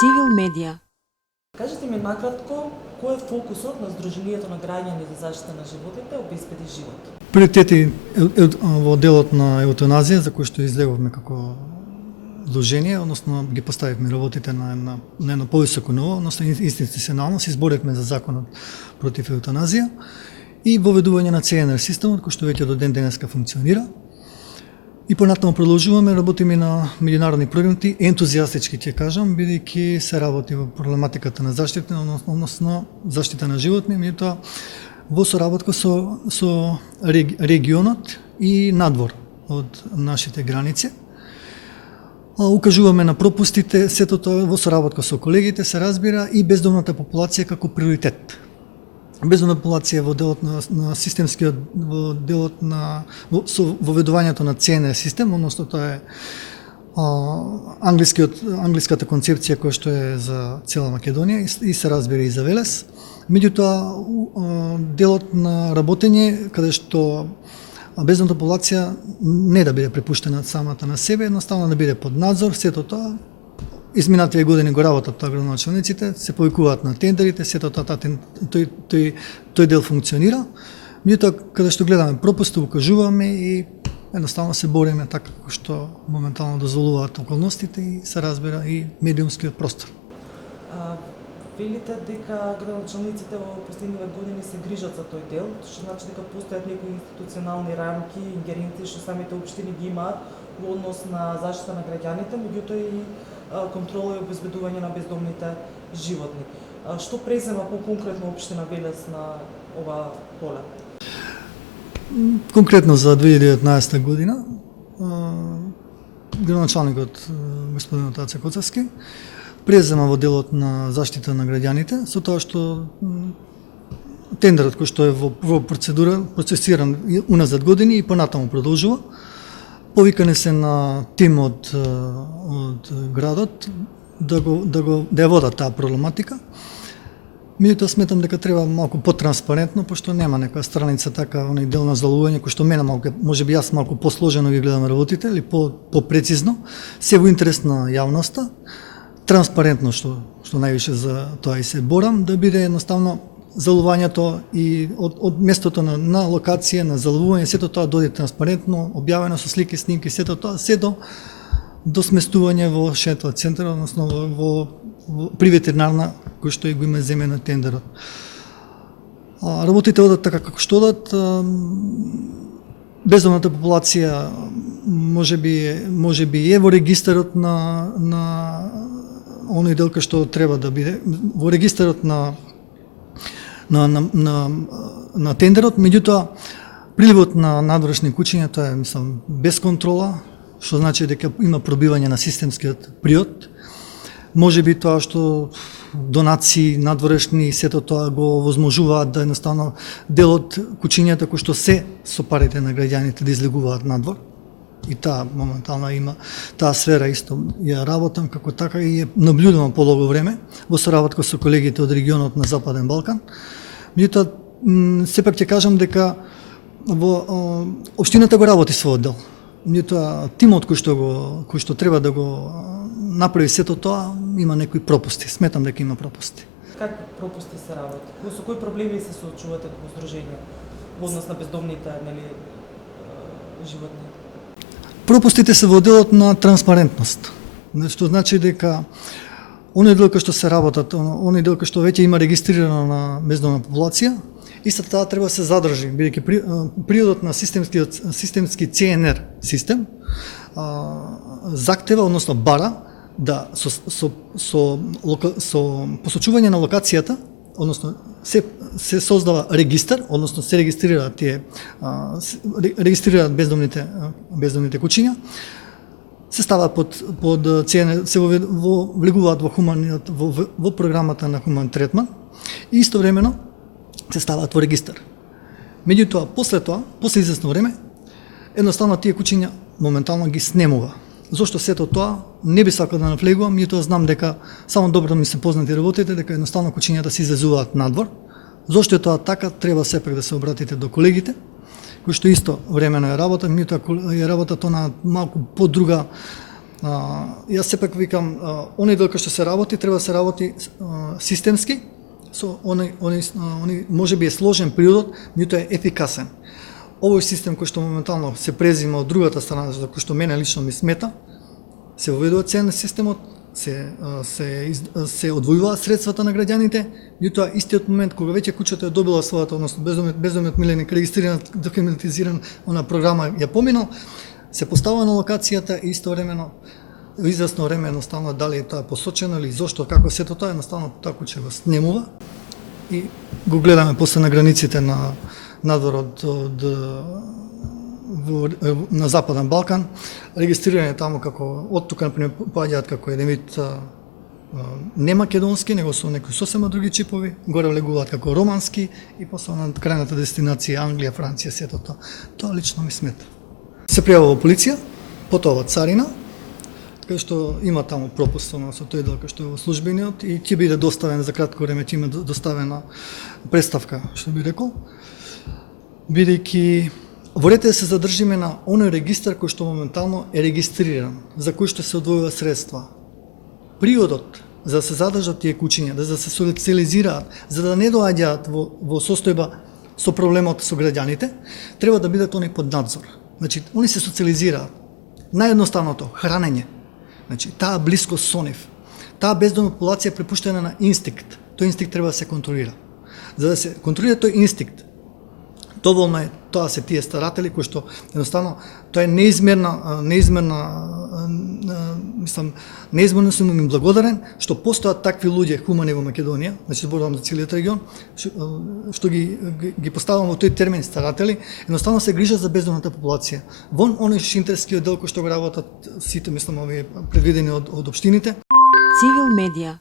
Цивил медија. Кажете ми накратко, кој е фокусот на Сдруженијето на граѓани за заштита на животите обезбеди живот? Приоритети во делот на еутаназија, за кој што излеговме како здружение, односно ги поставивме работите на едно повисоко ниво, односно институционално се изборевме за законот против еутаназија и воведување на ЦНР системот, кој што веќе до ден денеска функционира. И понатаму продолжуваме, работиме на меѓународни проекти, ентузијастички ќе кажам, бидејќи се работи во проблематиката на заштита, односно заштита на животни, меѓутоа во соработка со регионот и надвор од нашите граници. Укажуваме на пропустите, сето тоа во соработка со колегите се разбира и бездомната популација како приоритет. Бездомна популација во делот на системскиот, во делот на со воведувањето на ЦНР систем, односно тоа е англиската концепција која што е за цела Македонија и се разбира и за Велес. Меѓутоа делот на работење каде што бездомната популација не да биде препуштена самата на себе, едноставно да биде под надзор, сето тоа изминатите години го работат тоа градоначалниците, се повикуваат на тендерите, сето тоа тој дел функционира. Меѓутоа каде што гледаме пропусти, укажуваме и едноставно се бориме така како што моментално дозволуваат околностите и се разбира и медиумскиот простор. Велите дека градоначалниците во последниве години се грижат за тој дел, што значи дека постојат некои институционални рамки, ингеренции што самите општини ги имаат во однос на заштита на граѓаните, меѓутоа и контрола и обезбедување на бездомните животни. Што презема по-конкретно општина Велес на ова поле? Конкретно за 2019 година, градоначалникот господин Таце Коцевски презема во делот на заштита на граѓаните, со тоа што тендерот кој што е во процедура, процесиран уназад години и понатаму продолжува. Повикани се на тим од градот да ја водат таа проблематика. Меѓутоа сметам дека треба малку потранспарентно, пошто нема некоја страница така, оној дел на заловување кој што мене малку, можеби јас малку посложено ги гледам работите или попрецизно, се во интерес на јавноста, транспарентно што највише за тоа и се борам, да биде едноставно заловувањето и од местото на локација, на заловување, сето тоа дојде транспарентно, објавено со слики, снимки, сето тоа, се до сместување во шетл центар, односно при ветеринарна, кој што и го има земено тендерот. Работите одат така како што одат. Бездомната популација можеби е во регистарот на оној дел кој што треба да биде, во регистарот на тендерот, меѓутоа приливот на надворешни куќиња, тоа е, мислам, без контрола, што значи дека има пробивање на системскиот приод. Можеби тоа што донации надворешни, сето тоа го возможуваат да едноставно дел од куќињата кои што се со парите на граѓаните да излегуваат надвор. И таа моментално има таа сфера исто ја работам како така и ја наблюдувам полого време во соработка со колегите од регионот на Западен Балкан. Меѓутоа сепак ќе кажам дека во општината го работи својот дел. Меѓутоа тимот кој што треба да го направи сето тоа има некои пропусти. Сметам дека има пропусти. Какви пропусти се работи? Со кои проблеми се соочувате во здружение во однос на бездомните, животни? Пропустите се во делот на транспарентност, што значи дека оној дел кој што се работат, оној дел кој што веќе има регистрирано на бездомна популација, исто таа треба да се задржи, бидејќи приодот на системски ЦНР систем зактева, односно бара да со посочување на локацијата, односно се создава регистар, односно се регистрираат бездомните куќиња, се ставаат под ЦНР, се влегуваат во програмата на хуман третман и истовремено се ставаат во регистар. Меѓутоа, после известно време, едноставно тие куќиња моментално ги снемува. Зошто сето тоа не би сакал да навлегувам, меѓутоа знам дека само добро ми се познати работите, дека едноставно куќињата се излезуваат надвор. Зошто е тоа така, треба сепак да се обратите до колегите, кои што исто времено ја работат, меѓутоа ја работат на малку подруга Јас сепак викам, оној дел кој што се работи, треба да се работи системски, со они може би е сложен природ, меѓутоа е ефикасен. Овој систем кој што моментално се презима од другата страна, за кој што мене лично ми смета, се воведува цен системот, се одвојуваат средствата на граѓаните, меѓутоа истиот момент кога веќе куќата е добила својата, односно безумниот миленик регистриран, документизиран, она програма ја поминал, се поставува на локацијата и истовремено известно време едноставно дали е тоа посочено или зошто, како сето тоа едноставно тоа куќе го снемува и го гледаме после на границите на надвор на Западен Балкан, регистрирање таму како од тука например поаѓаат како еден вид не македонски, него со некои сосема други чипови, горе влегуваат како романски и после на крајната дестинација Англија, Франција, сето тоа. Тоа лично ми смета. Се пријавува полиција, потоа во царина, кај што има таму пропуст со тој дел кој што е во службениот и ќе биде доставен за кратко време, ќе има доставена представка, што би рекол, бидејќи во ред да се задржиме на оној регистар кој што моментално е регистриран, за кој што се одвојува средства. Приодот за да се задржат тие куќиња, да се социализираат, за да не доаѓаат во состојба со проблемот со граѓаните, треба да бидат они под надзор. Значи, они се социализираат. Наједноставното, хранење. Значи, таа блискост со нив. Таа бездомна популација е препуштена на инстинкт. Тој инстинкт треба да се контролира. За да се контролира тој инстинкт, доволно е тоа се тие старатели кои што едноставно тоа е неизмерно сум им благодарен што постојат такви луѓе хумани во Македонија, значи зборувам за целиот регион, што ги поставам во тој термин старатели, едноставно се грижат за бездомната популација. Вон оној шинтерскиот дел кој што го работат сите, овие предвидени од општините. Цивил медија